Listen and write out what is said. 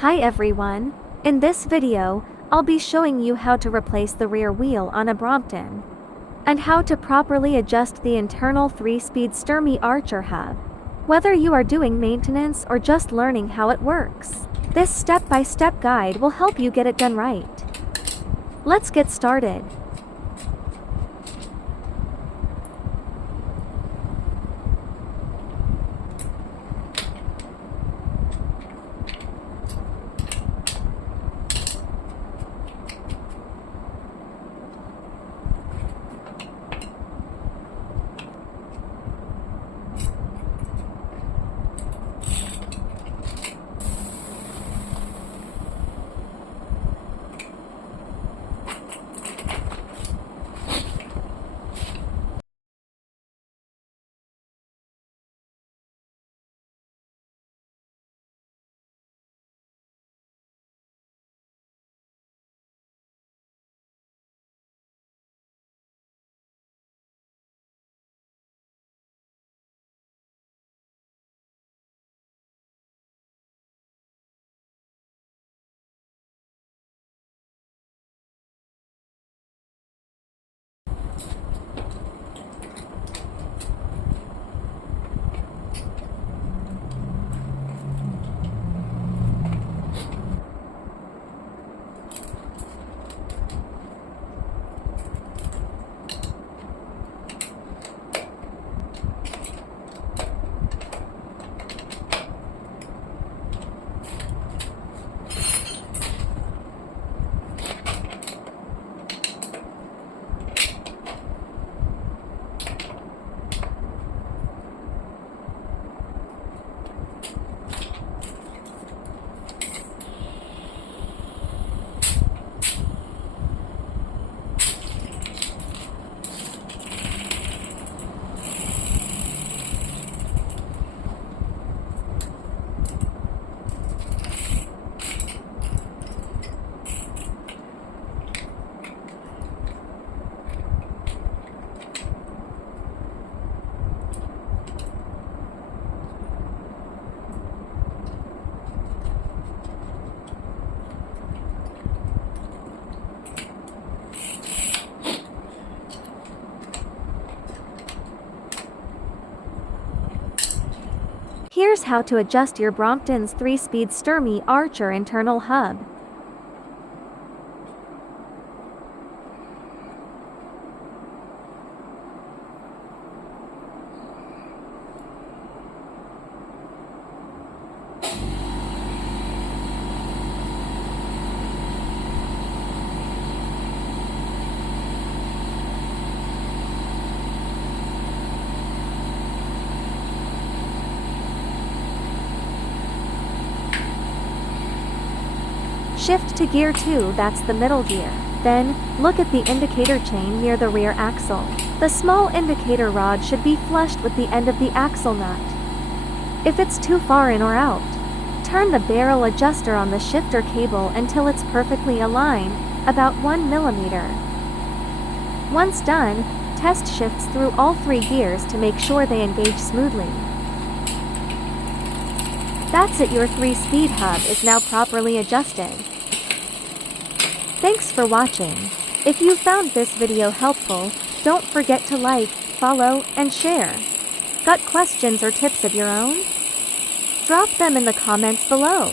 Hi everyone, in this video, I'll be showing you how to replace the rear wheel on a Brompton, and how to properly adjust the internal 3-speed Sturmey Archer hub. Whether you are doing maintenance or just learning how it works, this step-by-step guide will help you get it done right. Let's get started. Here's how to adjust your Brompton's 3-speed Sturmey Archer internal hub. Shift to gear 2, that's the middle gear. Then, look at the indicator chain near the rear axle. The small indicator rod should be flushed with the end of the axle nut. If it's too far in or out, turn the barrel adjuster on the shifter cable until it's perfectly aligned, about 1 millimeter. Once done, test shifts through all 3 gears to make sure they engage smoothly. That's it, your 3-speed hub is now properly adjusted. Thanks for watching. If you found this video helpful, don't forget to like, follow, and share. Got questions or tips of your own? Drop them in the comments below.